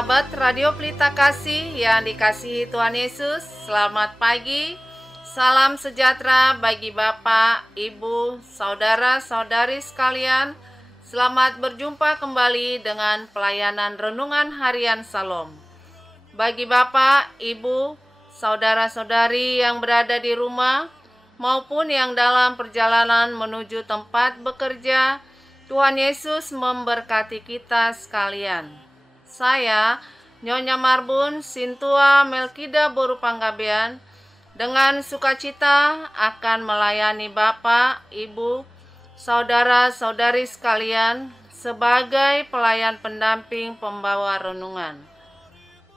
Sahabat Radio Pelita Kasih yang dikasihi Tuhan Yesus, selamat pagi. Salam sejahtera bagi Bapak, Ibu, saudara-saudari sekalian. Selamat berjumpa kembali dengan pelayanan Renungan Harian Salom. Bagi Bapak, Ibu, saudara-saudari yang berada di rumah maupun yang dalam perjalanan menuju tempat bekerja, Tuhan Yesus memberkati kita sekalian. Saya, Nyonya Marbun Sintua Melkida Boru Panggabean, dengan sukacita akan melayani Bapak, Ibu, saudara-saudari sekalian sebagai pelayan pendamping pembawa renungan.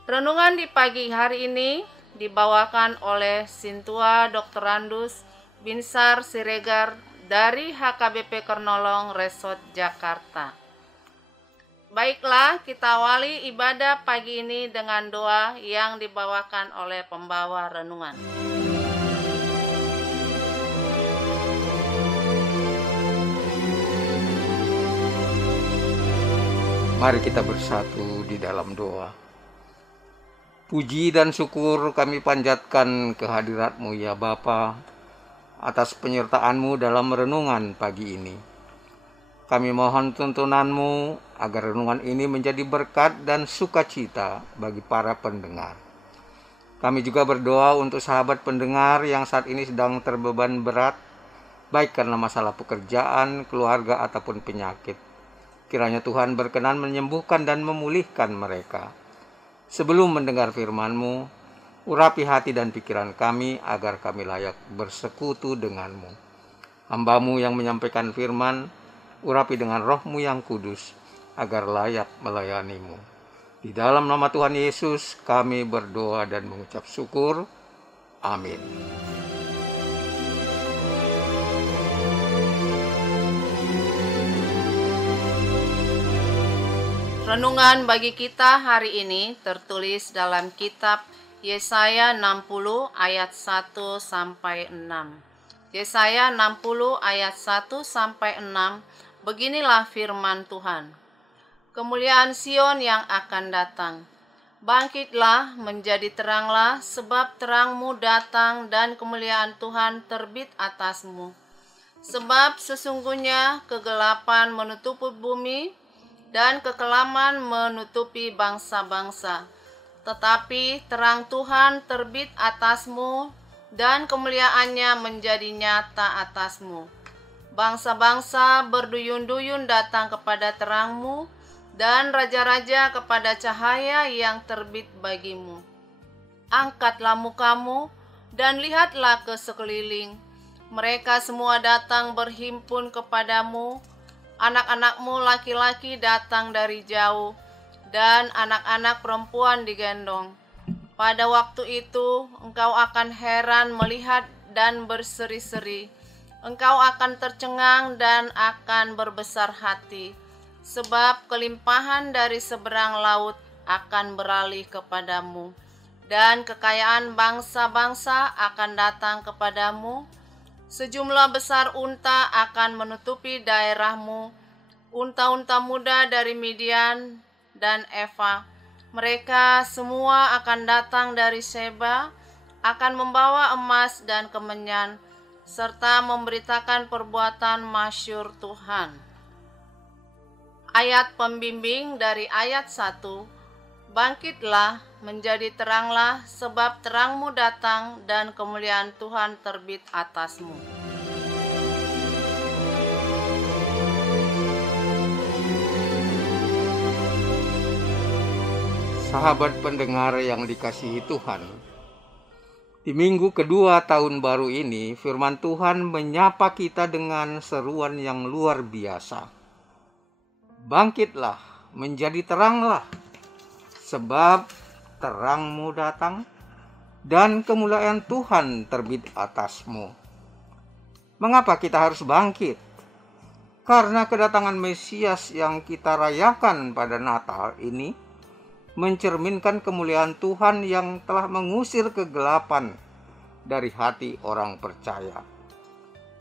Renungan di pagi hari ini dibawakan oleh Sintua Dr. Randus Binsar Siregar dari HKBP Kernolong Resort Jakarta. Baiklah, kita awali ibadah pagi ini dengan doa yang dibawakan oleh pembawa renungan. Mari kita bersatu di dalam doa. Puji dan syukur kami panjatkan kehadirat-Mu ya Bapa, atas penyertaan-Mu dalam renungan pagi ini. Kami mohon tuntunan-Mu agar renungan ini menjadi berkat dan sukacita bagi para pendengar. Kami juga berdoa untuk sahabat pendengar yang saat ini sedang terbeban berat, baik karena masalah pekerjaan, keluarga, ataupun penyakit. Kiranya Tuhan berkenan menyembuhkan dan memulihkan mereka. Sebelum mendengar firman-Mu, urapi hati dan pikiran kami agar kami layak bersekutu dengan-Mu. Hamba-Mu yang menyampaikan firman, urapi dengan Roh-Mu yang kudus, agar layak melayani-Mu. Di dalam nama Tuhan Yesus, kami berdoa dan mengucap syukur. Amin. Renungan bagi kita hari ini tertulis dalam kitab Yesaya 60 ayat 1 sampai 6. Yesaya 60 ayat 1 sampai 6. Beginilah firman Tuhan. Kemuliaan Sion yang akan datang. Bangkitlah, menjadi teranglah, sebab terangmu datang dan kemuliaan Tuhan terbit atasmu. Sebab sesungguhnya kegelapan menutupi bumi dan kekelaman menutupi bangsa-bangsa. Tetapi terang Tuhan terbit atasmu dan kemuliaannya menjadi nyata atasmu. Bangsa-bangsa berduyun-duyun datang kepada terangmu, dan raja-raja kepada cahaya yang terbit bagimu. Angkatlah mukamu, dan lihatlah ke sekeliling. Mereka semua datang berhimpun kepadamu, anak-anakmu laki-laki datang dari jauh, dan anak-anak perempuan digendong. Pada waktu itu, engkau akan heran melihat dan berseri-seri. Engkau akan tercengang dan akan berbesar hati, sebab kelimpahan dari seberang laut akan beralih kepadamu, dan kekayaan bangsa-bangsa akan datang kepadamu. Sejumlah besar unta akan menutupi daerahmu, unta-unta muda dari Midian dan Eva. Mereka semua akan datang dari Seba, akan membawa emas dan kemenyan, serta memberitakan perbuatan masyhur Tuhan. Ayat pembimbing dari ayat 1. Bangkitlah, menjadi teranglah, sebab terangmu datang dan kemuliaan Tuhan terbit atasmu. Sahabat pendengar yang dikasihi Tuhan, di minggu kedua tahun baru ini, firman Tuhan menyapa kita dengan seruan yang luar biasa. Bangkitlah, menjadi teranglah, sebab terangmu datang dan kemuliaan Tuhan terbit atasmu. Mengapa kita harus bangkit? Karena kedatangan Mesias yang kita rayakan pada Natal ini mencerminkan kemuliaan Tuhan yang telah mengusir kegelapan dari hati orang percaya.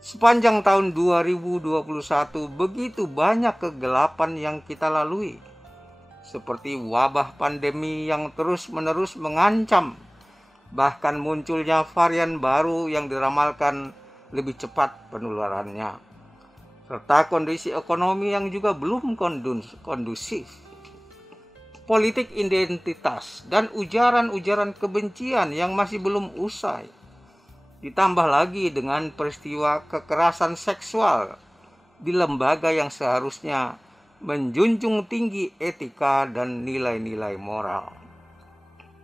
Sepanjang tahun 2021 begitu banyak kegelapan yang kita lalui. seperti wabah pandemi yang terus-menerus mengancam, bahkan munculnya varian baru yang diramalkan lebih cepat penularannya, serta kondisi ekonomi yang juga belum kondusif. Politik identitas dan ujaran-ujaran kebencian yang masih belum usai, ditambah lagi dengan peristiwa kekerasan seksual di lembaga yang seharusnya menjunjung tinggi etika dan nilai-nilai moral.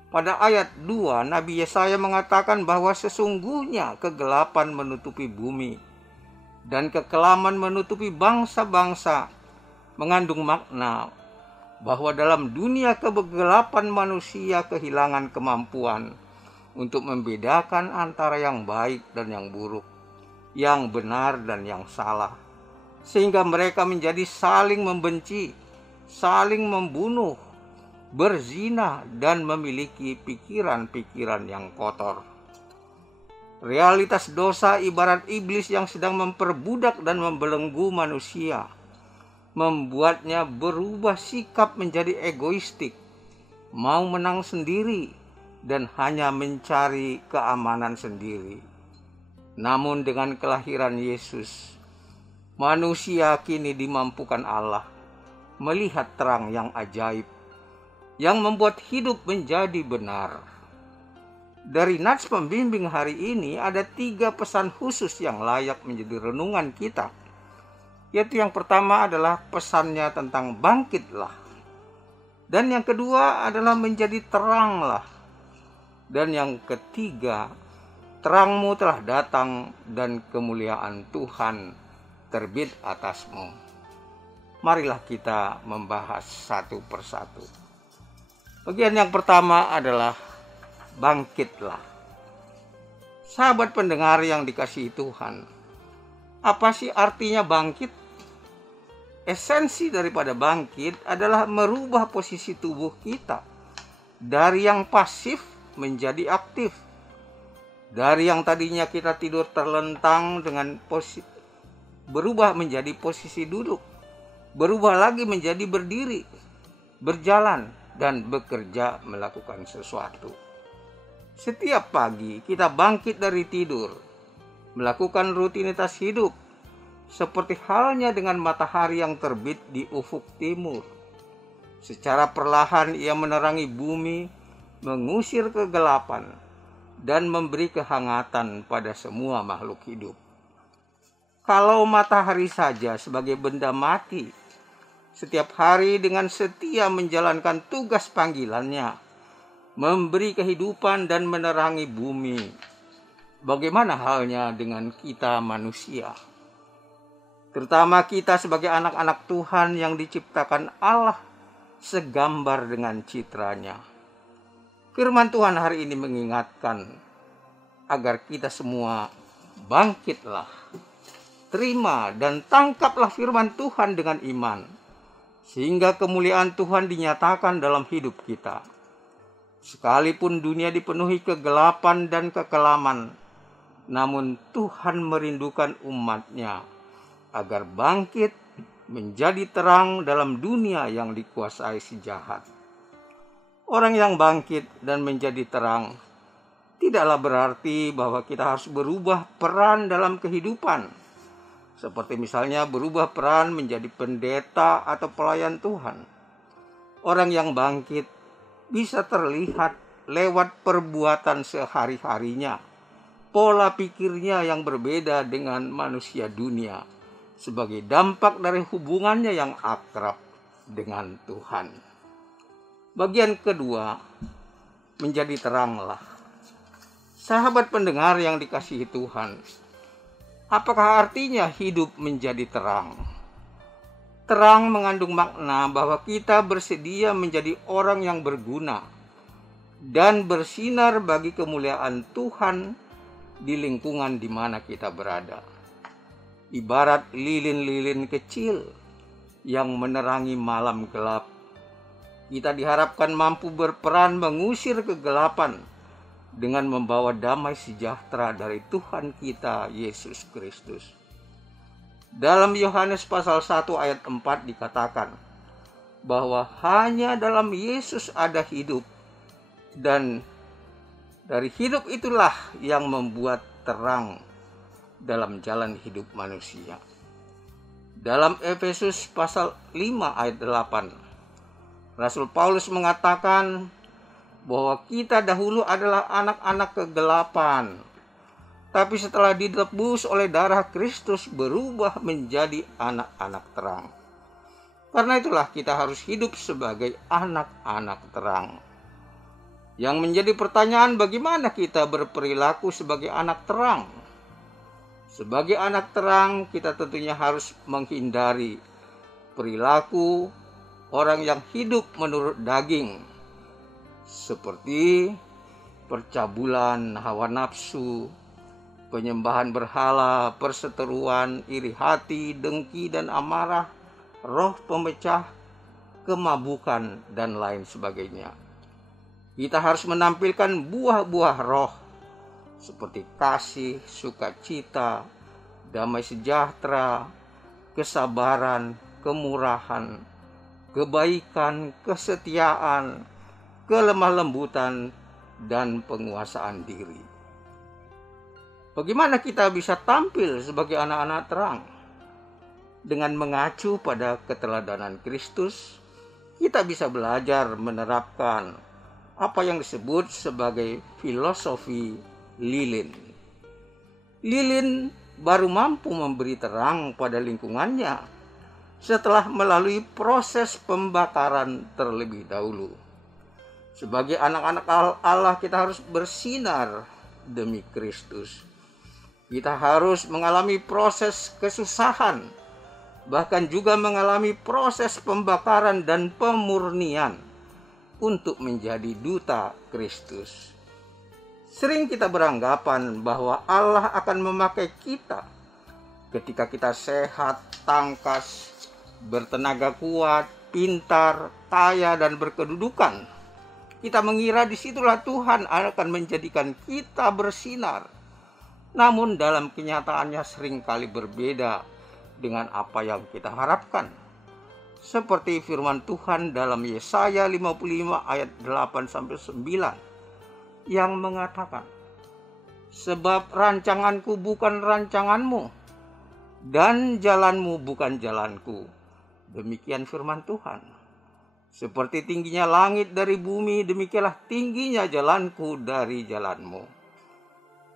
Pada ayat 2, Nabi Yesaya mengatakan bahwa sesungguhnya kegelapan menutupi bumi dan kekelaman menutupi bangsa-bangsa, mengandung makna bahwa dalam dunia kegelapan manusia kehilangan kemampuan untuk membedakan antara yang baik dan yang buruk, yang benar dan yang salah, sehingga mereka menjadi saling membenci, saling membunuh, berzina, dan memiliki pikiran-pikiran yang kotor. Realitas dosa ibarat iblis yang sedang memperbudak dan membelenggu manusia, membuatnya berubah sikap menjadi egoistik, mau menang sendiri, dan hanya mencari keamanan sendiri. Namun dengan kelahiran Yesus, manusia kini dimampukan Allah melihat terang yang ajaib, yang membuat hidup menjadi benar. Dari nats pembimbing hari ini ada 3 pesan khusus yang layak menjadi renungan kita. Yaitu yang pertama adalah pesannya tentang bangkitlah. Dan yang kedua adalah menjadi teranglah. Dan yang ketiga, terangmu telah datang dan kemuliaan Tuhan terbit atasmu. Marilah kita membahas satu persatu. Bagian yang pertama adalah bangkitlah. Sahabat pendengar yang dikasihi Tuhan, apa sih artinya bangkit? Esensi daripada bangkit adalah merubah posisi tubuh kita dari yang pasif menjadi aktif. Dari yang tadinya kita tidur terlentang dengan berubah menjadi posisi duduk, berubah lagi menjadi berdiri, berjalan, dan bekerja melakukan sesuatu. Setiap pagi kita bangkit dari tidur, melakukan rutinitas hidup, seperti halnya dengan matahari yang terbit di ufuk timur. Secara perlahan ia menerangi bumi, mengusir kegelapan, dan memberi kehangatan pada semua makhluk hidup. Kalau matahari saja sebagai benda mati, setiap hari dengan setia menjalankan tugas panggilannya, memberi kehidupan dan menerangi bumi, bagaimana halnya dengan kita manusia? Terutama kita sebagai anak-anak Tuhan yang diciptakan Allah segambar dengan citranya. Firman Tuhan hari ini mengingatkan agar kita semua bangkitlah, terima dan tangkaplah firman Tuhan dengan iman, sehingga kemuliaan Tuhan dinyatakan dalam hidup kita. Sekalipun dunia dipenuhi kegelapan dan kekelaman, namun Tuhan merindukan umat-Nya agar bangkit menjadi terang dalam dunia yang dikuasai si jahat. Orang yang bangkit dan menjadi terang tidaklah berarti bahwa kita harus berubah peran dalam kehidupan, seperti misalnya berubah peran menjadi pendeta atau pelayan Tuhan. Orang yang bangkit bisa terlihat lewat perbuatan sehari-harinya, pola pikirnya yang berbeda dengan manusia dunia, sebagai dampak dari hubungannya yang akrab dengan Tuhan. Bagian kedua, menjadi teranglah. Sahabat pendengar yang dikasihi Tuhan, apakah artinya hidup menjadi terang? Terang mengandung makna bahwa kita bersedia menjadi orang yang berguna dan bersinar bagi kemuliaan Tuhan di lingkungan di mana kita berada. Ibarat lilin-lilin kecil yang menerangi malam gelap, kita diharapkan mampu berperan mengusir kegelapan dengan membawa damai sejahtera dari Tuhan kita Yesus Kristus. Dalam Yohanes pasal 1 ayat 4 dikatakan, bahwa hanya dalam Yesus ada hidup, dan dari hidup itulah yang membuat terang dalam jalan hidup manusia. Dalam Efesus pasal 5 ayat 8, Rasul Paulus mengatakan bahwa kita dahulu adalah anak-anak kegelapan, tapi setelah ditebus oleh darah Kristus berubah menjadi anak-anak terang. Karena itulah kita harus hidup sebagai anak-anak terang. Yang menjadi pertanyaan, bagaimana kita berperilaku sebagai anak terang? Sebagai anak terang, kita tentunya harus menghindari perilaku orang yang hidup menurut daging, seperti percabulan, hawa nafsu, penyembahan berhala, perseteruan, iri hati, dengki dan amarah, roh pemecah, kemabukan, dan lain sebagainya. Kita harus menampilkan buah-buah roh seperti kasih, sukacita, damai sejahtera, kesabaran, kemurahan, kebaikan, kesetiaan, kelemah lembutan, dan penguasaan diri. Bagaimana kita bisa tampil sebagai anak-anak terang? Dengan mengacu pada keteladanan Kristus, kita bisa belajar menerapkan apa yang disebut sebagai filosofi lilin. Lilin baru mampu memberi terang pada lingkungannya setelah melalui proses pembakaran terlebih dahulu. Sebagai anak-anak Allah, kita harus bersinar demi Kristus. Kita harus mengalami proses kesusahan, bahkan juga mengalami proses pembakaran dan pemurnian untuk menjadi duta Kristus. Sering kita beranggapan bahwa Allah akan memakai kita ketika kita sehat, tangkas, bertenaga kuat, pintar, kaya, dan berkedudukan. Kita mengira disitulah Tuhan akan menjadikan kita bersinar. Namun dalam kenyataannya seringkali berbeda dengan apa yang kita harapkan. Seperti firman Tuhan dalam Yesaya 55 ayat 8-9 yang mengatakan, sebab rancanganku bukan rancanganmu, dan jalanmu bukan jalanku. Demikian firman Tuhan. Seperti tingginya langit dari bumi, demikianlah tingginya jalanku dari jalanmu.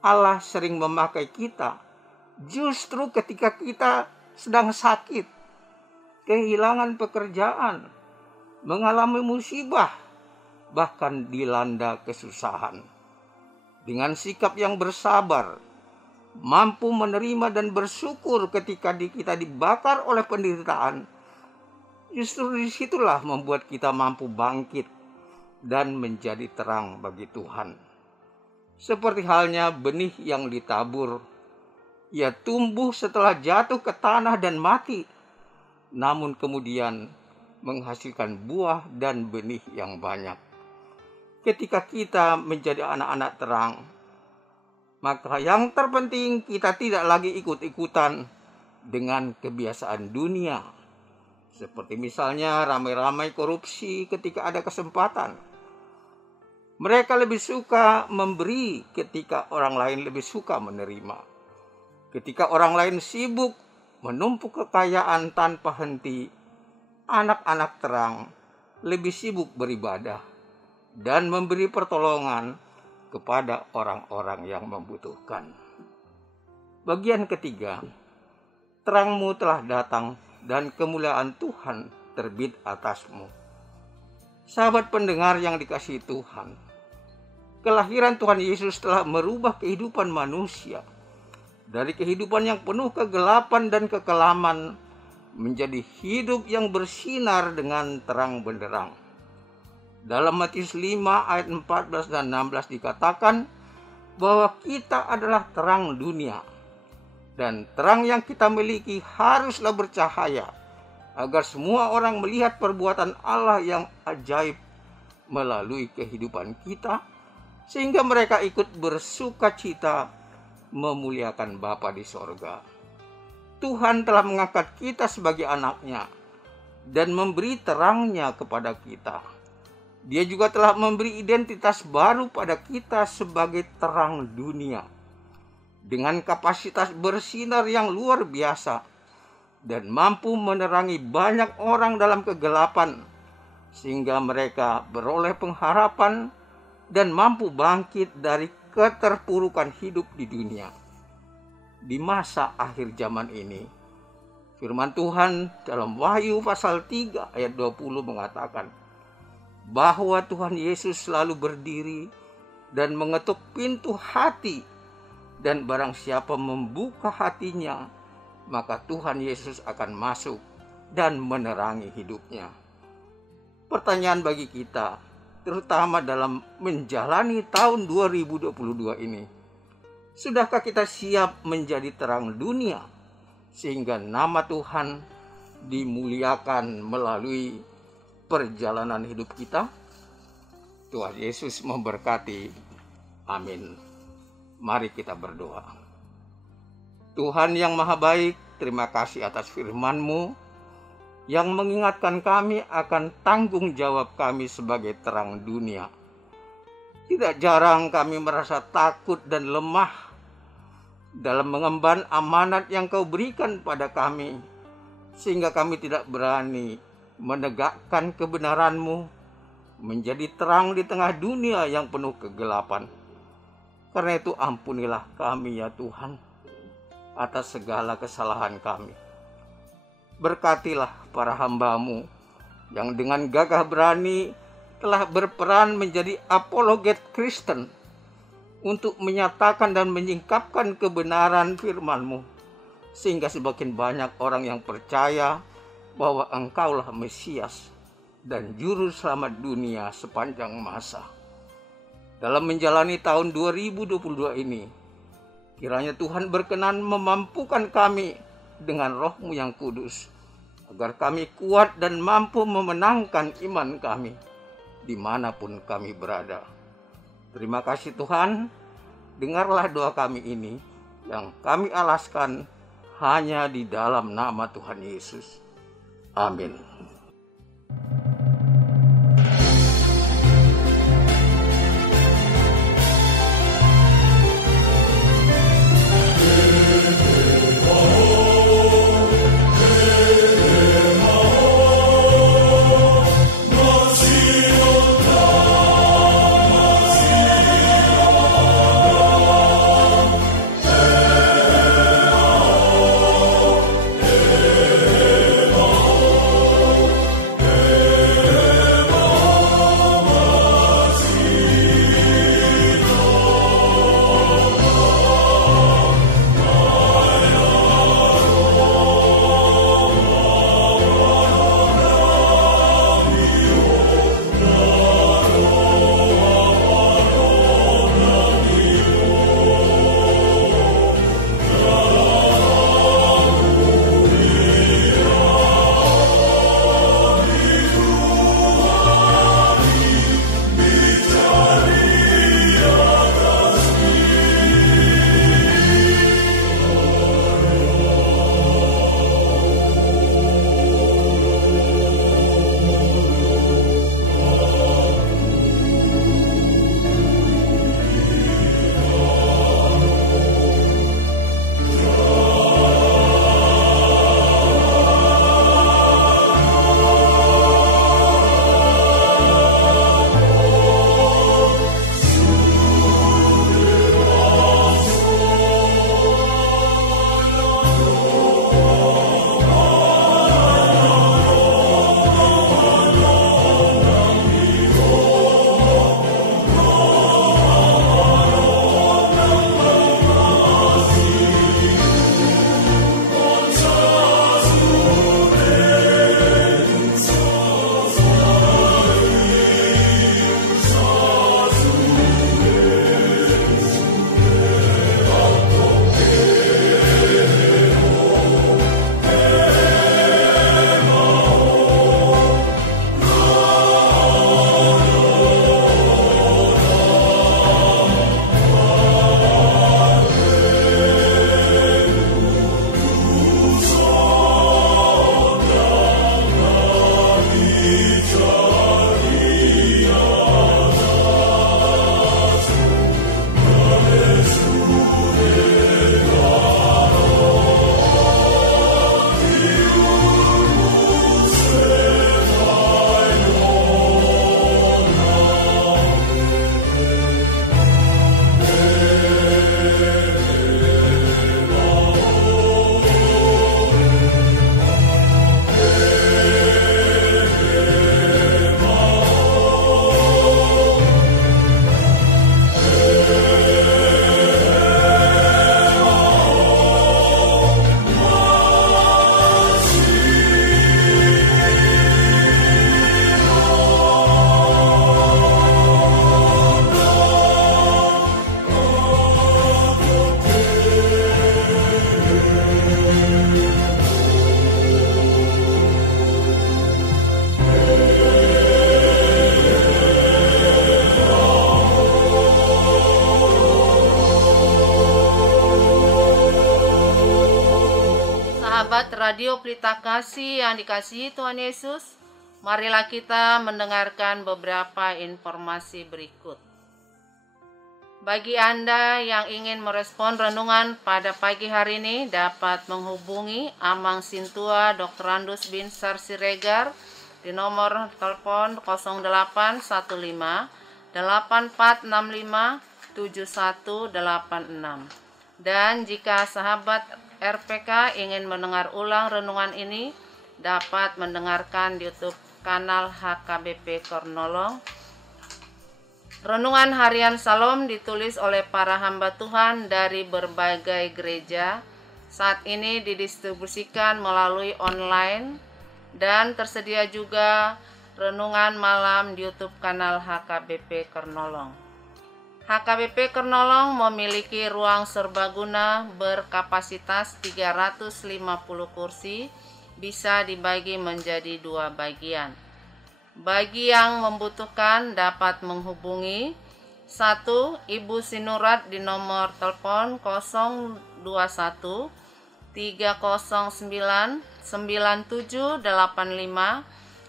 Allah sering memakai kita justru ketika kita sedang sakit, kehilangan pekerjaan, mengalami musibah, bahkan dilanda kesusahan. Dengan sikap yang bersabar, mampu menerima dan bersyukur ketika kita dibakar oleh penderitaan, justru disitulah membuat kita mampu bangkit dan menjadi terang bagi Tuhan. Seperti halnya benih yang ditabur, ia tumbuh setelah jatuh ke tanah dan mati, namun kemudian menghasilkan buah dan benih yang banyak. Ketika kita menjadi anak-anak terang, maka yang terpenting kita tidak lagi ikut-ikutan dengan kebiasaan dunia. Seperti misalnya ramai-ramai korupsi ketika ada kesempatan. Mereka lebih suka memberi ketika orang lain lebih suka menerima. Ketika orang lain sibuk menumpuk kekayaan tanpa henti, anak-anak terang lebih sibuk beribadah dan memberi pertolongan kepada orang-orang yang membutuhkan. Bagian ketiga, terangmu telah datang dan kemuliaan Tuhan terbit atasmu. Sahabat pendengar yang dikasihi Tuhan, kelahiran Tuhan Yesus telah merubah kehidupan manusia dari kehidupan yang penuh kegelapan dan kekelaman menjadi hidup yang bersinar dengan terang benderang. Dalam Matius 5 ayat 14 dan 16 dikatakan bahwa kita adalah terang dunia. Dan terang yang kita miliki haruslah bercahaya agar semua orang melihat perbuatan Allah yang ajaib melalui kehidupan kita, sehingga mereka ikut bersukacita memuliakan Bapa di sorga. Tuhan telah mengangkat kita sebagai anak-Nya dan memberi terangnya kepada kita. Dia juga telah memberi identitas baru pada kita sebagai terang dunia, dengan kapasitas bersinar yang luar biasa dan mampu menerangi banyak orang dalam kegelapan, sehingga mereka beroleh pengharapan dan mampu bangkit dari keterpurukan hidup di dunia. Di masa akhir zaman ini, firman Tuhan dalam Wahyu pasal 3 ayat 20 mengatakan bahwa Tuhan Yesus selalu berdiri dan mengetuk pintu hati, dan barang siapa membuka hatinya, maka Tuhan Yesus akan masuk dan menerangi hidupnya. Pertanyaan bagi kita, terutama dalam menjalani tahun 2022 ini, sudahkah kita siap menjadi terang dunia sehingga nama Tuhan dimuliakan melalui perjalanan hidup kita? Tuhan Yesus memberkati. Amin. Mari kita berdoa. Tuhan yang maha baik, terima kasih atas firman-Mu yang mengingatkan kami akan tanggung jawab kami sebagai terang dunia. Tidak jarang kami merasa takut dan lemah dalam mengemban amanat yang Kau berikan pada kami, sehingga kami tidak berani menegakkan kebenaran-Mu, menjadi terang di tengah dunia yang penuh kegelapan. Karena itu ampunilah kami ya Tuhan atas segala kesalahan kami. Berkatilah para hamba-Mu yang dengan gagah berani telah berperan menjadi apologet Kristen untuk menyatakan dan menyingkapkan kebenaran firman-Mu, sehingga semakin banyak orang yang percaya bahwa Engkaulah Mesias dan Juru Selamat dunia sepanjang masa. Dalam menjalani tahun 2022 ini, kiranya Tuhan berkenan memampukan kami dengan Roh-Mu yang kudus, agar kami kuat dan mampu memenangkan iman kami dimanapun kami berada. Terima kasih Tuhan, dengarlah doa kami ini yang kami alaskan hanya di dalam nama Tuhan Yesus. Amin. Sahabat Radio Pelita Kasih yang dikasihi Tuhan Yesus, marilah kita mendengarkan beberapa informasi berikut. Bagi Anda yang ingin merespon renungan pada pagi hari ini, dapat menghubungi Amang Sintua Dr. Randus Binsar Siregar di nomor telepon 0815 8465 7186. Dan jika sahabat RPK ingin mendengar ulang renungan ini, dapat mendengarkan di YouTube kanal HKBP Kornolong. Renungan Harian Salom ditulis oleh para hamba Tuhan dari berbagai gereja. Saat ini didistribusikan melalui online dan tersedia juga renungan malam di YouTube kanal HKBP Kornolong. HKBP Kornolong memiliki ruang serbaguna berkapasitas 350 kursi, bisa dibagi menjadi 2 bagian. Bagi yang membutuhkan dapat menghubungi 1. Ibu Sinurat di nomor telepon 021 309 9785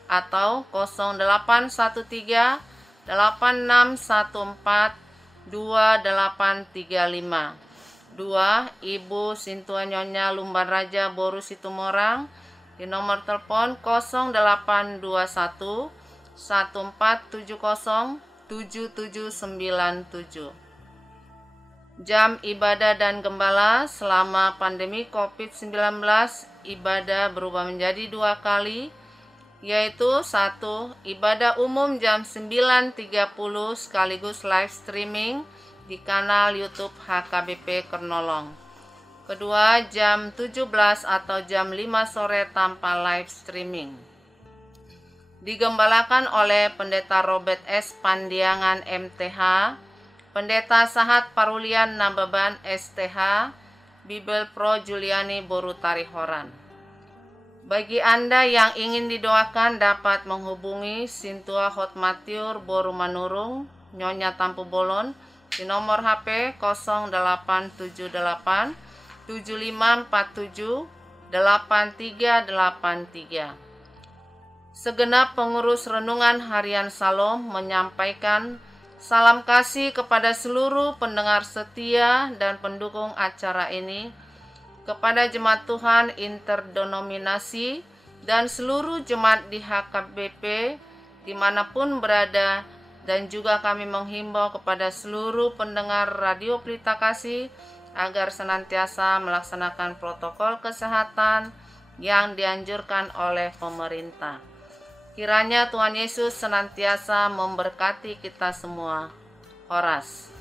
atau 0813 8614 2835. 2. Ibu Sintua Nyonya Lumban Raja Boru Situmorang di nomor telepon 0821 1470 7797. Jam ibadah dan gembala selama pandemi COVID-19, ibadah berubah menjadi 2 kali, yaitu 1. Ibadah umum jam 9.30 sekaligus live streaming di kanal YouTube HKBP Kornolong. Kedua, jam 17 atau jam 5 sore tanpa live streaming. Digembalakan oleh Pendeta Robert S. Pandiangan MTH, Pendeta Sahat Parulian Nambaban STH, Bibel Pro Juliani Boru Tarihoran. Bagi Anda yang ingin didoakan dapat menghubungi Sintua Hotmatiur Boru Manurung, Nyonya Tampu Bolon di nomor HP 0878 7547 8383. Segenap pengurus renungan harian Salom menyampaikan salam kasih kepada seluruh pendengar setia dan pendukung acara ini, kepada jemaat Tuhan interdenominasi dan seluruh jemaat di HKBP dimanapun berada, dan juga kami menghimbau kepada seluruh pendengar Radio Pelita Kasih agar senantiasa melaksanakan protokol kesehatan yang dianjurkan oleh pemerintah. Kiranya Tuhan Yesus senantiasa memberkati kita semua. Horas.